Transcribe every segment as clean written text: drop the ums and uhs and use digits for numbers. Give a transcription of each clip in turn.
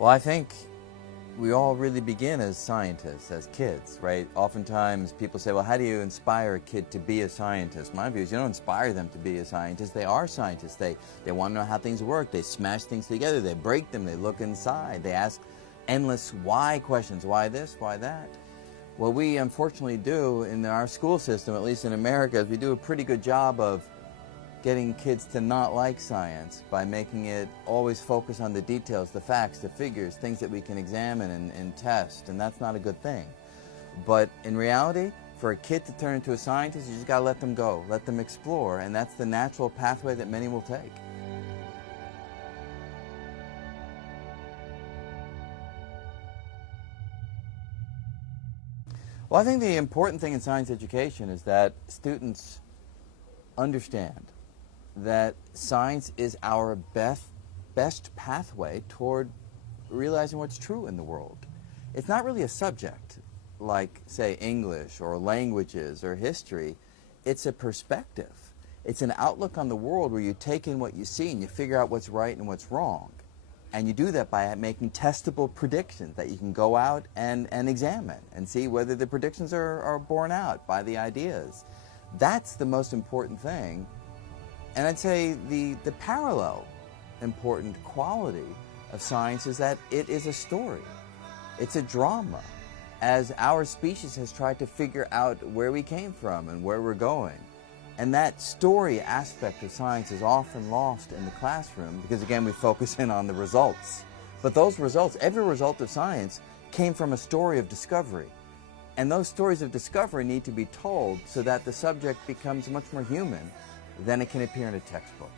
Well, I think we all really begin as scientists, as kids, right? Oftentimes people say, well, how do you inspire a kid to be a scientist? My view is you don't inspire them to be a scientist. They are scientists. They want to know how things work. They smash things together. They break them. They look inside. They ask endless why questions. Why this? Why that? What we unfortunately do in our school system, at least in America, is we do a pretty good job of getting kids to not like science by making it always focus on the details, the facts, the figures, things that we can examine and test, and that's not a good thing. But in reality, for a kid to turn into a scientist, you just gotta let them go, let them explore, and that's the natural pathway that many will take. Well, I think the important thing in science education is that students understand that science is our best pathway toward realizing what's true in the world. It's not really a subject like, say, English or languages or history. It's a perspective. It's an outlook on the world where you take in what you see and you figure out what's right and what's wrong. And you do that by making testable predictions that you can go out and examine and see whether the predictions are borne out by the ideas. That's the most important thing. And I'd say the parallel important quality of science is that it is a story. It's a drama. As our species has tried to figure out where we came from and where we're going. And that story aspect of science is often lost in the classroom because, again, we focus in on the results. But those results, every result of science, came from a story of discovery. And those stories of discovery need to be told so that the subject becomes much more human than it can appear in a textbook.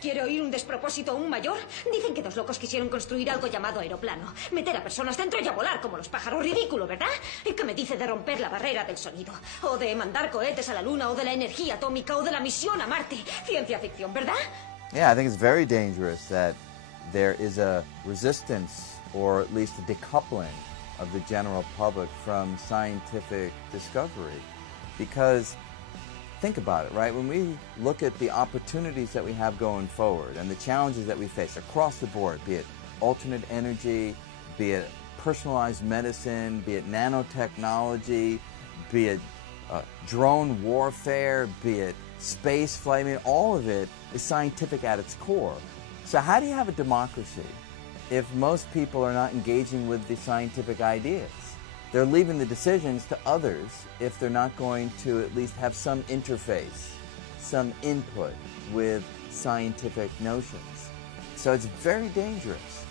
¿Quiere oír un despropósito aún mayor? Dicen que dos locos quisieron construir algo llamado aeroplano. Meter a personas dentro y a volar como los pájaros. Ridículo, ¿verdad? ¿Y qué me dice de romper la barrera del sonido? O de mandar cohetes a la Luna, o de la energía atómica, o de la misión a Marte. Ciencia ficción, ¿verdad? Yeah, I think it's very dangerous that there is a resistance, or at least a decoupling of the general public from scientific discovery. Because think about it, right? When we look at the opportunities that we have going forward and the challenges that we face across the board, be it alternate energy, be it personalized medicine, be it nanotechnology, be it drone warfare, be it space flight, I mean, all of it is scientific at its core. So how do you have a democracy if most people are not engaging with the scientific ideas? They're leaving the decisions to others if they're not going to at least have some interface, some input with scientific notions. So it's very dangerous